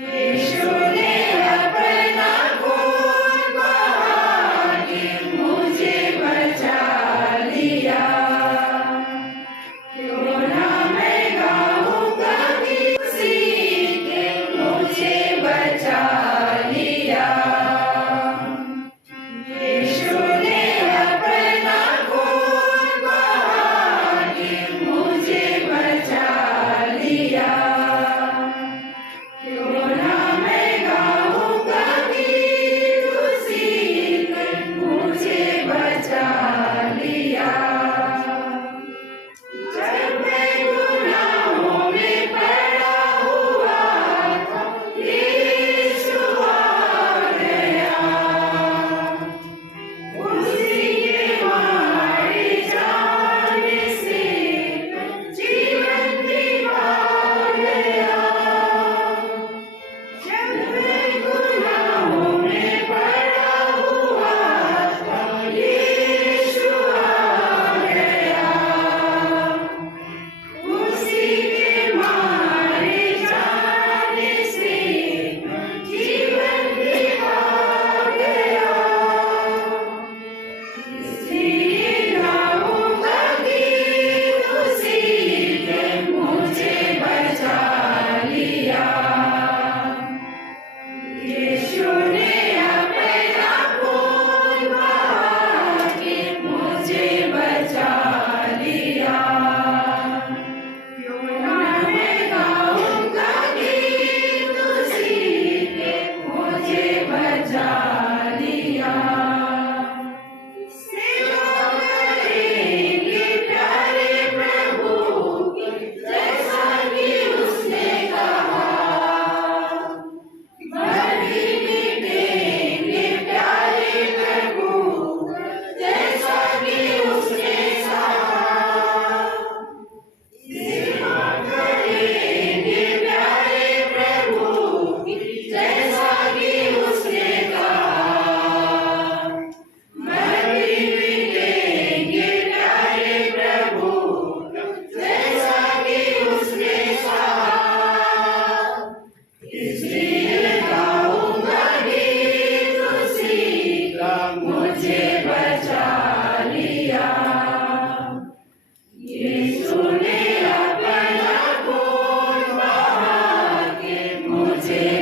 यीशु ने अपना खून बहा के मुझे बचा लिया। क्यों ना मैं गाऊंगा कि उसी ने मुझे बचा लिया। यीशु ने अपना खून बहा के मुझे बचा लिया। क्यों ना मैं गाऊंगा कि उसी ने मुझे बचा लिया। जब मैं गुनाहों में पड़ा हुआ था, यीशु आ गया। उसी के मारे जाने से जीवन भी पा गया। जब मैं गुनाहों में पड़ा हुआ था, यीशु आ गया। उसी के मारे जाने से जीवन भी पा गया। इसलिए गाऊंगा गीत उसी ने मुझे बचा लिया। यीशु ने अपना खून बहा के मुझे बचा लिया। क्यों ना मैं गाऊंगा गीत उसी ने मुझे बचा लिया। सेवा करेंगे प्यारे प्रभु की, जैसा कि उसने कहा। बलि मिटेंगे प्यारे प्रभु, जैसा कि उसने कहा। सेवा करेंगे प्यारे प्रभु की, जैसा कि उसने कहा। बलि मिटेंगे प्यारे प्रभु, जैसा कि उसने कहा। इसलिए गाऊंगा गीत उसी का मुझे बचा लिया। यीशु ने अपना खून बहा के मुझे